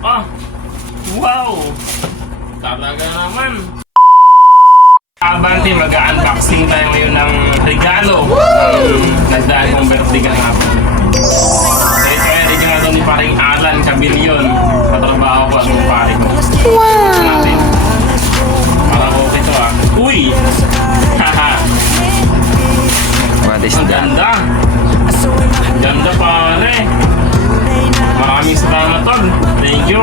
Ah! Wow! Talaga naman! Abante, mag-unboxing tayo ngayon ng regalo ng nagdaan kong birthday kahapon. So ito ay regalo ni paring Alan Cabillion. Katrabaho ko at yung pare ko. Wow! Natin. Parang okay to ah. Uy! Haha! What is Ang that? ganda! Ganda pare! Maraming salamat tol. Thank you.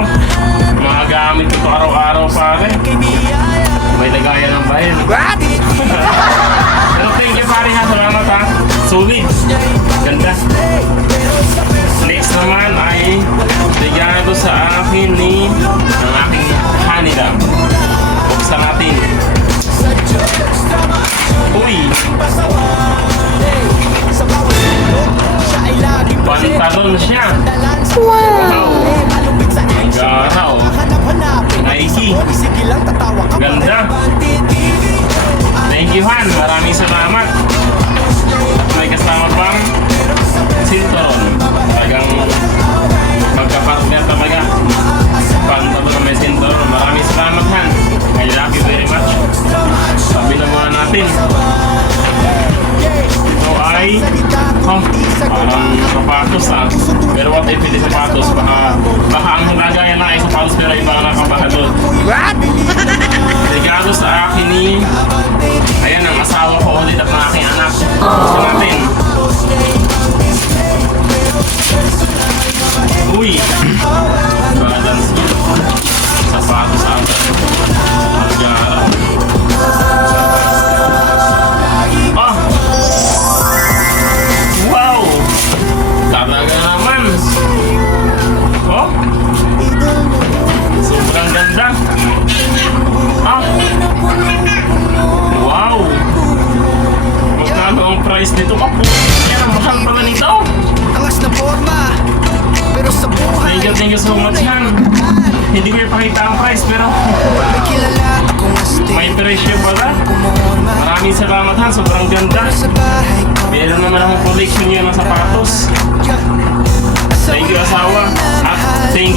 Mga gamit ko ito araw-araw pare. May lagayan ng bayan. What? Pero thank you pare ha. Salamat ha. Solid. Ganda. Next naman ay bigyan ito sa akin ni ang aking Hanida. Buksan natin. Uy! Pantalon siya. Wow! Ang garaw. Nike. Ganda. Thank you Han. Maraming salamat. At may kasama pang sinturon. Talagang magkapartner talaga. Pantalon na may sinturon. Maraming salamat Han. I love you very much. Sabi na muna natin. Ito ay parang sapatos ha. Pero what if hindi sapatos? Baka ang nagayan na ay sapatos pero iba ang nakabaha doon. What? Regalo sa akin ni ayan ang asawa ko ulit at ng aking anak. Ito natin. Uy! Para dance yun. Sapatos agad. Magara. Ah! Wow! Talaga naman! Oh! Sobrang ganda! Ah! Wow! Magkano ang price nito? Oh! Yan ang mahal pala nito! Angas na forma, pero sa buhay Thank you so much yan! Hindi ko ipakita ang price pero may kilala akong astig. may presyo pala. Pumorma Maraming salamat han, sobrang ganda. sa bahay ko. Meron naman akong collection yan ng sapatos. Thank you asawa. At thank